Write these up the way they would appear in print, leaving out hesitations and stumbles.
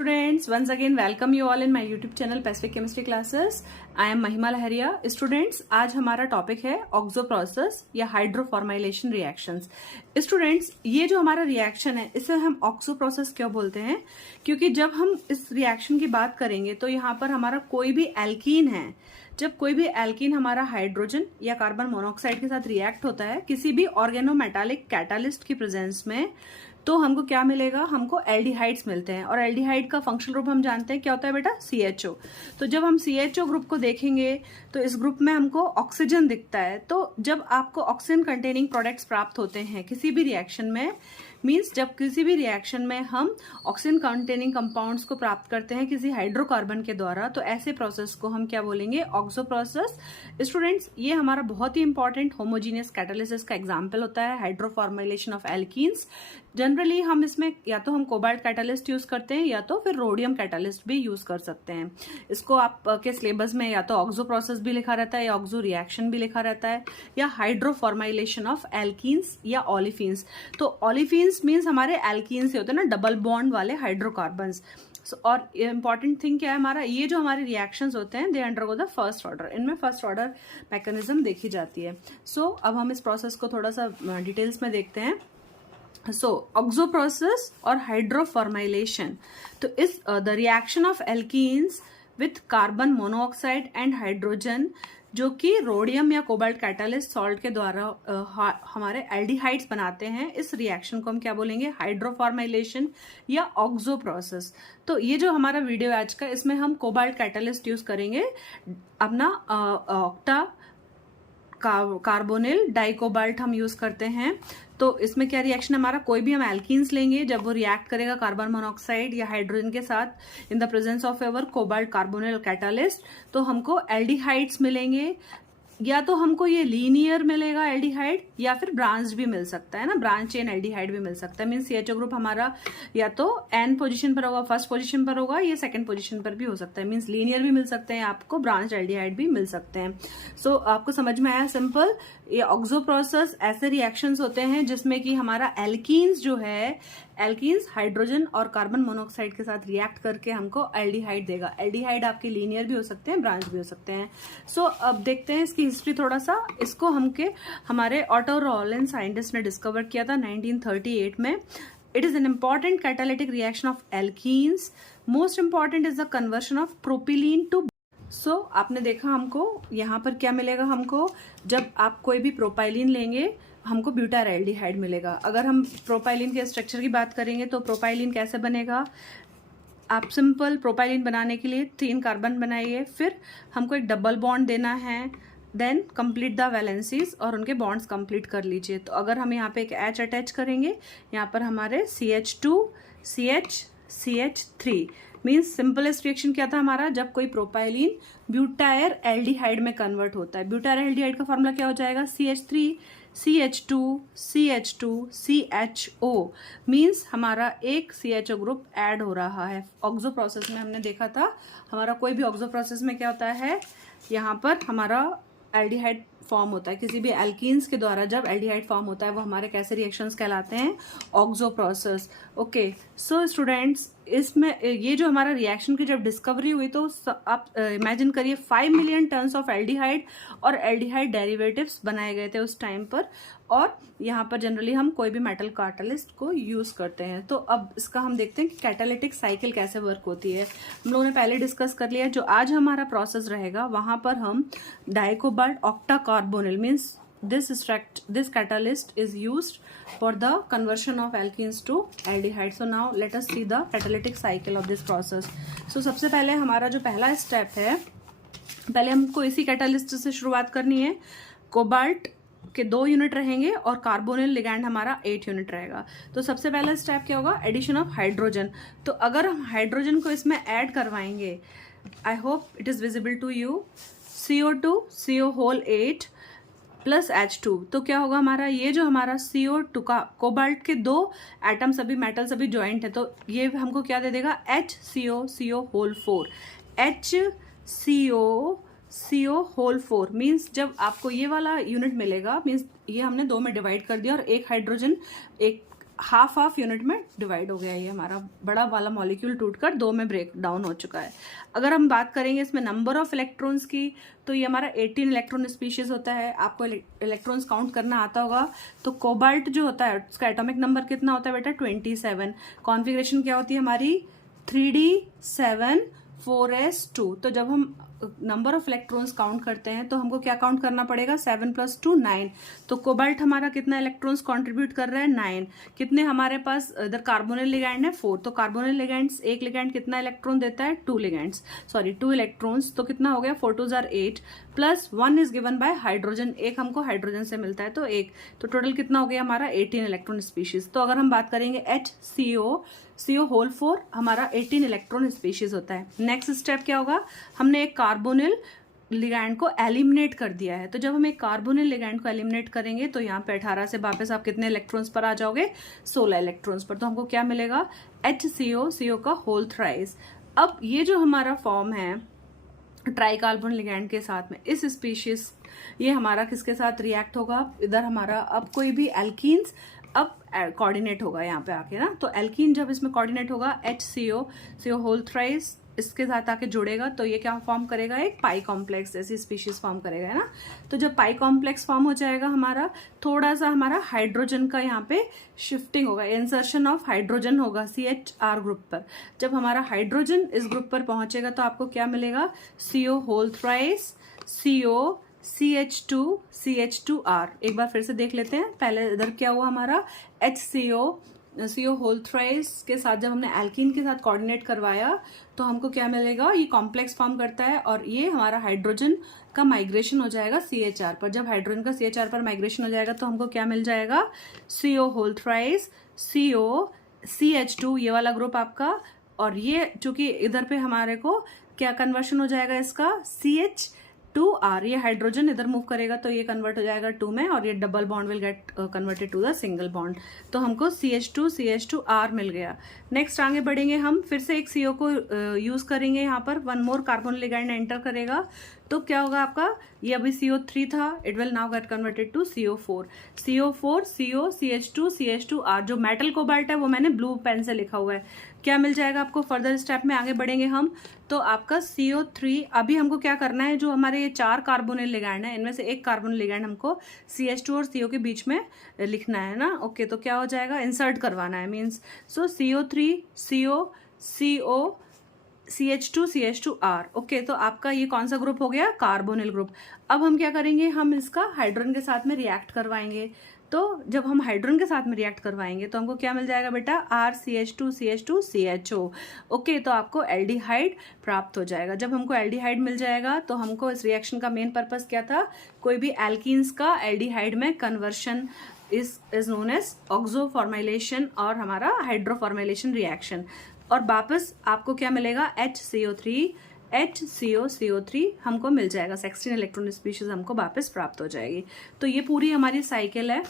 Students, once again welcome you all in my YouTube channel Pacific Chemistry Classes. I am महिमा लहरिया. Students, आज हमारा topic है oxo process या hydroformylation reactions. Students, ये जो हमारा रिएक्शन है इसे हम ऑक्सो प्रोसेस क्यों बोलते हैं? क्योंकि जब हम इस रिएक्शन की बात करेंगे तो यहाँ पर हमारा कोई भी एल्कीन है, जब कोई भी एल्कीन हमारा हाइड्रोजन या कार्बन मोनोऑक्साइड के साथ रिएक्ट होता है किसी भी ऑर्गेनोमेटालिक कैटालिस्ट की प्रेजेंस में, तो हमको क्या मिलेगा? हमको एल्डिहाइड्स मिलते हैं. और एल्डिहाइड का फंक्शनल ग्रुप हम जानते हैं क्या होता है बेटा? CHO. तो जब हम CHO ग्रुप को देखेंगे तो इस ग्रुप में हमको ऑक्सीजन दिखता है. तो जब आपको ऑक्सीजन कंटेनिंग प्रोडक्ट्स प्राप्त होते हैं किसी भी रिएक्शन में, मीन्स जब किसी भी रिएक्शन में हम ऑक्सीजन कंटेनिंग कंपाउंड्स को प्राप्त करते हैं किसी हाइड्रोकार्बन के द्वारा, तो ऐसे प्रोसेस को हम क्या बोलेंगे? Oxo process. स्टूडेंट्स, ये हमारा बहुत ही इंपॉर्टेंट होमोजीनियस कैटालिसिस का एग्जाम्पल होता है, हाइड्रोफॉर्माइलेशन ऑफ एल्कीन्स. जनरली हम इसमें या तो हम कोबाल्ट कैटालिस्ट यूज करते हैं या तो फिर रोडियम कैटालिस्ट भी यूज कर सकते हैं. इसको आपके सिलेबस में या तो ऑक्सो प्रोसेस भी लिखा रहता है या ऑक्सो रिएक्शन भी लिखा रहता है या हाइड्रोफॉर्माइलेशन ऑफ एल्कीन्स या ओलिफिन्स. तो ओलिफिन्स मीन्स हमारे एल्कीन्स से होते हैं ना, डबल बॉन्ड वाले हाइड्रोकार्बन्स. और इंपॉर्टेंट थिंग क्या है हमारा, ये जो हमारे रिएक्शंस होते हैं they undergo the first order. इनमें फर्स्ट ऑर्डर मैकेनिज्म देखी जाती है. अब हम इस प्रोसेस को थोड़ा सा डिटेल्स में देखते हैं. ऑक्सो प्रोसेस और हाइड्रोफॉर्माइलेशन. तो इस the reaction of alkenes with carbon monoxide and hydrogen, जो कि रोडियम या कोबाल्ट कैटालिस्ट सॉल्ट के द्वारा हमारे एल्डिहाइड्स बनाते हैं, इस रिएक्शन को हम क्या बोलेंगे? हाइड्रोफॉर्माइलेशन या ऑक्सो प्रोसेस. तो ये जो हमारा वीडियो आज का, इसमें हम कोबाल्ट कैटालिस्ट यूज करेंगे अपना ऑक्टा कार्बोनिल डाइकोबाल्ट हम यूज करते हैं. तो इसमें क्या रिएक्शन हमारा, कोई भी हम एल्कीन्स लेंगे, जब वो रिएक्ट करेगा कार्बन मोनोऑक्साइड या हाइड्रोजन के साथ in the presence of ever cobalt carbonyl catalyst, तो हमको एल्डिहाइड्स मिलेंगे. या तो हमको ये लीनियर मिलेगा एल्डिहाइड या फिर ब्रांच भी मिल सकता है ना, ब्रांच चेन एल्डिहाइड भी मिल सकता है. मीन्स CHO ग्रुप हमारा या तो N पोजीशन पर होगा, फर्स्ट पोजीशन पर होगा, या सेकंड पोजीशन पर भी हो सकता है. मीन्स लीनियर भी मिल सकते हैं आपको, ब्रांच एल्डिहाइड भी मिल सकते हैं. आपको समझ में आया? सिंपल. ये ऑक्सो प्रोसेस ऐसे रिएक्शंस होते हैं जिसमें कि हमारा एल्कीन्स जो है, एल्कीन्स हाइड्रोजन और कार्बन मोनोऑक्साइड के साथ रिएक्ट करके हमको एल्डिहाइड देगा. एल्डिहाइड आपके लीनियर भी हो सकते हैं, ब्रांच भी हो सकते हैं. अब देखते हैं इसकी हिस्ट्री थोड़ा सा. इसको हमारे ऑटो रॉलन साइंटिस्ट ने डिस्कवर किया था 1938 में. It is an important catalytic reaction of alkenes. Most important is the conversion of propylene to. आपने देखा हमको यहाँ पर क्या मिलेगा? हमको जब आप कोई भी प्रोपाइलिन लेंगे हमको ब्यूटारएल्डिहाइड मिलेगा. अगर हम प्रोपाइलिन के स्ट्रक्चर की बात करेंगे तो प्रोपाइलिन कैसे बनेगा? आप सिंपल प्रोपाइलिन बनाने के लिए 3 कार्बन बनाइए, फिर हमको एक डबल बॉन्ड देना है, देन कंप्लीट द वैलेंसीज और उनके बॉन्ड्स कंप्लीट कर लीजिए. तो अगर हम यहाँ पे एक H अटैच करेंगे, यहाँ पर हमारे CH2 CH3 means simplest reaction क्या था हमारा? जब कोई प्रोपाइलिन ब्यूटायर एल्डिहाइड में कन्वर्ट होता है. ब्यूटायर एल्डिहाइड का फॉर्मूला क्या हो जाएगा? CH3 CH2 CH2 CHO. Means हमारा एक CHO ग्रुप ऐड हो रहा है. ऑक्सो प्रोसेस में हमने देखा था, हमारा कोई भी ऑक्सो प्रोसेस में क्या होता है, यहाँ पर हमारा एल्डिहाइड फॉर्म होता है. किसी भी एल्कीन्स के द्वारा जब एल्डिहाइड फॉर्म होता है वो हमारे कैसे रिएक्शंस कहलाते हैं? Oxo process. ओके. स्टूडेंट्स, इसमें ये जो हमारा रिएक्शन की जब डिस्कवरी हुई तो आप इमेजिन करिए 5 मिलियन टन्स ऑफ एल्डिहाइड और एल्डिहाइड डेरिवेटिव्स बनाए गए थे उस टाइम पर. और यहाँ पर जनरली हम कोई भी मेटल कैटालिस्ट को यूज करते हैं. तो अब इसका हम देखते हैं कि कैटालिटिक साइकिल कैसे वर्क होती है. हम लोगों ने पहले डिस्कस कर लिया. जो आज हमारा प्रोसेस रहेगा वहां पर हम dicobalt octa carbonyl means this catalyst is used for the conversion of alkenes to aldehyde. So now let us see the catalytic cycle of this process. सबसे पहले हमारा जो पहला स्टेप है, पहले हमको इसी कैटालिस्ट से शुरुआत करनी है. कोबाल्ट के 2 यूनिट रहेंगे और कार्बोनिल लिगैंड हमारा 8 यूनिट रहेगा. तो सबसे पहला स्टेप क्या होगा? Addition of hydrogen. तो अगर हम हाइड्रोजन को इसमें ऐड करवाएंगे, I hope it is visible to you, CO2 CO whole 8 plus H2. तो क्या होगा हमारा? ये जो हमारा CO2 का कोबाल्ट के 2 एटम सभी मेटल सभी ज्वाइंट है, तो ये हमको क्या दे देगा? HCO CO whole 4. HCO CO whole 4 means जब आपको ये वाला यूनिट मिलेगा, मीन्स ये हमने 2 में डिवाइड कर दिया और एक हाइड्रोजन एक हाफ हाफ यूनिट में डिवाइड हो गया। ये हमारा बड़ा वाला मॉलिक्यूल टूटकर 2 में ब्रेक डाउन हो चुका है। अगर हम बात करेंगे इसमें नंबर ऑफ इलेक्ट्रॉन्स की, तो ये हमारा 18 इलेक्ट्रॉन स्पीशीज होता है। आपको इलेक्ट्रॉन्स काउंट करना आता होगा। तो कोबाल्ट जो होता है उसका एटॉमिक नंबर कितना होता है बेटा? 27। कॉन्फ़िगरेशन क्या होती है हमारी? 3d7 4s2। तो जब हम नंबर ऑफ इलेक्ट्रॉन्स काउंट करते हैं तो हमको क्या काउंट करना पड़ेगा? 7 + 2 9। तो कोबाल्ट हमारा कितना इलेक्ट्रॉन्स कंट्रीब्यूट कर रहा है? 9। कितने हमारे पास इधर कार्बोनिल लिगैंड है? 4। तो कार्बोनिल लिगैंड्स, एक लिगैंड कितना इलेक्ट्रॉन देता है? 2 इलेक्ट्रॉन्स। तो कितना हो गया? 4 2 = 8 plus 1 is given by hydrogen. एक हमको हाइड्रोजन से मिलता है तो एक। तो टोटल कितना हो गया हमारा? 18 इलेक्ट्रॉन स्पीशीज। तो अगर हम बात करेंगे HCO होल 4 हमारा 18 इलेक्ट्रॉन स्पीशीज होता है। नेक्स्ट स्टेप क्या होगा? हमने एक कार्बोनिल लिगैंड को एलिमिनेट कर दिया है। तो जब हम एक कार्बोनिल लिगैंड को एलिमिनेट करेंगे तो यहाँ पे 18 से वापस आप कितने इलेक्ट्रॉन्स पर आ जाओगे? 16 इलेक्ट्रॉन्स पर। तो हमको क्या मिलेगा? HCO का होल थ्राइस। अब ये जो हमारा फॉर्म है ट्राई कार्बन लिगैंड के साथ में, इस स्पीशीज ये हमारा किसके साथ रिएक्ट होगा? इधर हमारा अब कोई भी एल्कीन्स अब कोऑर्डिनेट होगा यहाँ पे आके ना। तो एल्कीन जब इसमें कोऑर्डिनेट होगा HCO होल थ्राइस इसके साथ आके जुड़ेगा तो ये क्या फॉर्म करेगा? एक पाई कॉम्प्लेक्स जैसी स्पीशीज फॉर्म करेगा, है ना। तो जब पाई कॉम्प्लेक्स फॉर्म हो जाएगा हमारा, थोड़ा सा हमारा हाइड्रोजन का यहाँ पे शिफ्टिंग होगा, इंसर्शन ऑफ हाइड्रोजन होगा CHR ग्रुप पर। जब हमारा हाइड्रोजन इस ग्रुप पर पहुंचेगा तो आपको क्या मिलेगा? CO whole thrice CO CH2R। एक बार फिर से देख लेते हैं। पहले इधर क्या हुआ हमारा? HCO होल थ्राइस के साथ जब हमने एल्कीन के साथ कोऑर्डिनेट करवाया तो हमको क्या मिलेगा? ये कॉम्प्लेक्स फॉर्म करता है और ये हमारा हाइड्रोजन का माइग्रेशन हो जाएगा CHR पर। जब हाइड्रोजन का CHR पर माइग्रेशन हो जाएगा तो हमको क्या मिल जाएगा? CO whole thrice CO CH2 ये वाला ग्रुप आपका। और ये चूंकि इधर पे हमारे को क्या कन्वर्शन हो जाएगा इसका? CH2R। ये हाइड्रोजन इधर मूव करेगा तो ये कन्वर्ट हो जाएगा 2 में और ये double bond will get converted to the single bond. तो हमको CH2R मिल गया। नेक्स्ट आगे बढ़ेंगे हम, फिर से एक CO को यूज करेंगे। यहाँ पर one more carbon ligand enter करेगा तो क्या होगा आपका? ये अभी CO3 था, it will now get converted to CO4 CO CH2R। जो मेटल कोबाल्ट है वो मैंने ब्लू पेन से लिखा हुआ है। क्या मिल जाएगा आपको? फर्दर स्टेप में आगे बढ़ेंगे हम तो आपका CO3। अभी हमको क्या करना है? जो हमारे ये 4 कार्बोनिल लिगैंड है इनमें से एक कार्बोनिल लिगैंड हमको CH2 और CO के बीच में लिखना है ना। ओके, तो क्या हो जाएगा? इंसर्ट करवाना है मीन्स। सो CO3 CO CH2R। ओके, तो आपका ये कौन सा ग्रुप हो गया? Carbonyl group. अब हम क्या करेंगे? हम इसका हाइड्रोजन के साथ में रिएक्ट करवाएंगे। तो जब हम हाइड्रोजन के साथ में रिएक्ट करवाएंगे तो हमको क्या मिल जाएगा बेटा? RCH2CH2CHO। ओके, तो आपको एल्डिहाइड प्राप्त हो जाएगा। जब हमको एल्डिहाइड मिल जाएगा तो हमको इस रिएक्शन का मेन पर्पस क्या था? कोई भी एल्कीन्स का एल्डिहाइड में conversion is known as oxo formylation और हमारा हाइड्रोफॉर्माइलेशन रिएक्शन। और वापस आपको क्या मिलेगा? HCO3 हमको मिल जाएगा। 16 इलेक्ट्रॉन स्पीशीज हमको वापस प्राप्त हो जाएगी। तो ये पूरी हमारी साइकिल है।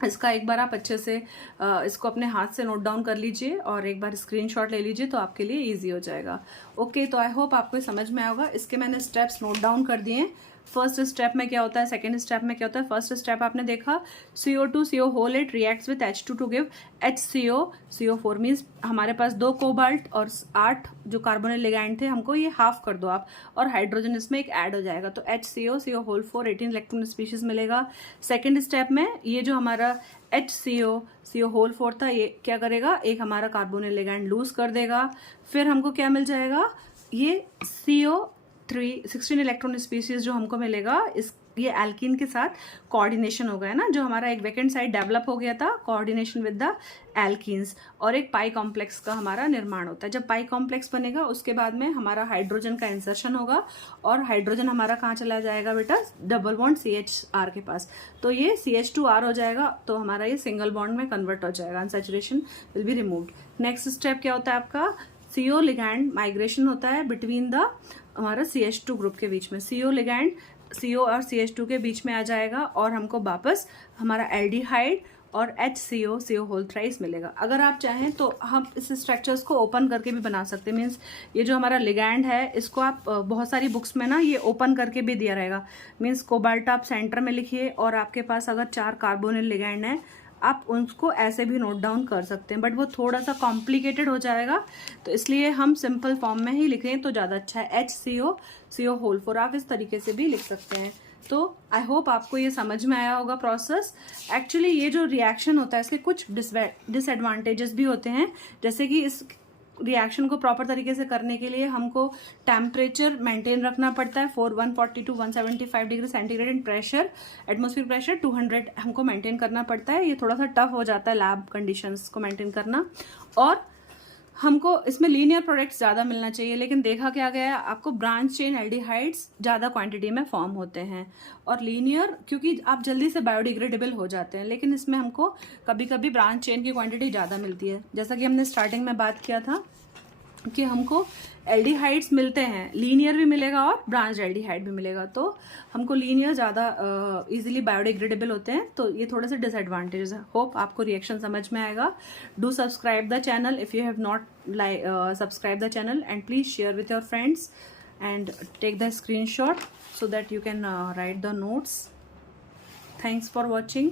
इसका एक बार आप अच्छे से इसको अपने हाथ से नोट डाउन कर लीजिए और एक बार स्क्रीनशॉट ले लीजिए तो आपके लिए इजी हो जाएगा। ओके, तो आई होप आपको समझ में आएगा। इसके मैंने स्टेप्स नोट डाउन कर दिए। फर्स्ट स्टेप में क्या होता है, सेकंड स्टेप में क्या होता है। फर्स्ट स्टेप आपने देखा CO2 CO whole 8 reacts with H2 to give HCO CO4 means हमारे पास 2 कोबाल्ट और 8 जो कार्बोनिल लिगैंड थे, हमको ये हाफ कर दो आप और हाइड्रोजन इसमें एक ऐड हो जाएगा तो HCO CO whole 4 18 electron species मिलेगा। सेकेंड स्टेप में ये जो हमारा HCO CO होल 4 था ये क्या करेगा? एक हमारा कार्बोनिल लिगैंड लूज कर देगा। फिर हमको क्या मिल जाएगा? ये CO3 16 इलेक्ट्रॉन स्पीशीज जो हमको मिलेगा इस ये एल्कीन के साथ कोऑर्डिनेशन हो गया ना, जो हमारा एक वैकेंट साइड डेवलप हो गया था कोऑर्डिनेशन विद द एल्कीन्स और एक पाई कॉम्प्लेक्स का हमारा निर्माण होता है। जब पाई कॉम्प्लेक्स बनेगा उसके बाद में हमारा हाइड्रोजन का इंसर्शन होगा और हाइड्रोजन हमारा कहाँ चला जाएगा बेटा? डबल बॉन्ड CHR के पास, तो ये CH2R हो जाएगा तो हमारा ये सिंगल बॉन्ड में कन्वर्ट हो जाएगा, unsaturation will be removed. Next step क्या होता है आपका? CO लिगैंड माइग्रेशन होता है बिटवीन द हमारा CH2 ग्रुप के बीच में। CO लिगैंड CO और CH2 के बीच में आ जाएगा और हमको वापस हमारा एल्डिहाइड और HCO CO होल थ्राइस मिलेगा। अगर आप चाहें तो हम इस स्ट्रक्चर्स को ओपन करके भी बना सकते हैं। मीन्स ये जो हमारा लिगैंड है इसको आप बहुत सारी बुक्स में ना ये ओपन करके भी दिया रहेगा। मीन्स कोबाल्ट आप सेंटर में लिखिए और आपके पास अगर 4 कार्बोनिल लिगैंड है, आप उसको ऐसे भी नोट डाउन कर सकते हैं, बट वो थोड़ा सा कॉम्प्लिकेटेड हो जाएगा, तो इसलिए हम सिंपल फॉर्म में ही लिखें तो ज़्यादा अच्छा है। HCO CO होल 4 आप इस तरीके से भी लिख सकते हैं। तो आई होप आपको ये समझ में आया होगा प्रोसेस। एक्चुअली ये जो रिएक्शन होता है इसके कुछ डिसएडवांटेजेस भी होते हैं, जैसे कि इस रिएक्शन को प्रॉपर तरीके से करने के लिए हमको टेम्परेचर मेंटेन रखना पड़ता है 140 to 175 degree centigrade and pressure, atmosphere pressure 200 हमको मेंटेन करना पड़ता है। ये थोड़ा सा टफ हो जाता है लैब कंडीशंस को मेंटेन करना। और हमको इसमें लीनियर प्रोडक्ट्स ज़्यादा मिलना चाहिए, लेकिन देखा क्या गया है आपको ब्रांच चेन एल्डिहाइड्स ज़्यादा क्वांटिटी में फॉर्म होते हैं, और लीनियर क्योंकि आप जल्दी से बायोडिग्रेडेबल हो जाते हैं, लेकिन इसमें हमको कभी कभी ब्रांच चेन की क्वांटिटी ज़्यादा मिलती है। जैसा कि हमने स्टार्टिंग में बात किया था कि हमको एल्डिहाइड्स मिलते हैं, लीनियर भी मिलेगा और ब्रांच एल्डिहाइड भी मिलेगा, तो हमको लीनियर ज़्यादा इजीली बायोडिग्रेडेबल होते हैं, तो ये थोड़े से डिसएडवांटेज है। होप आपको रिएक्शन समझ में आएगा। Do subscribe the channel if you have not subscribe the channel, and please share with your friends and take the screenshot so that you can write the notes. Thanks for watching.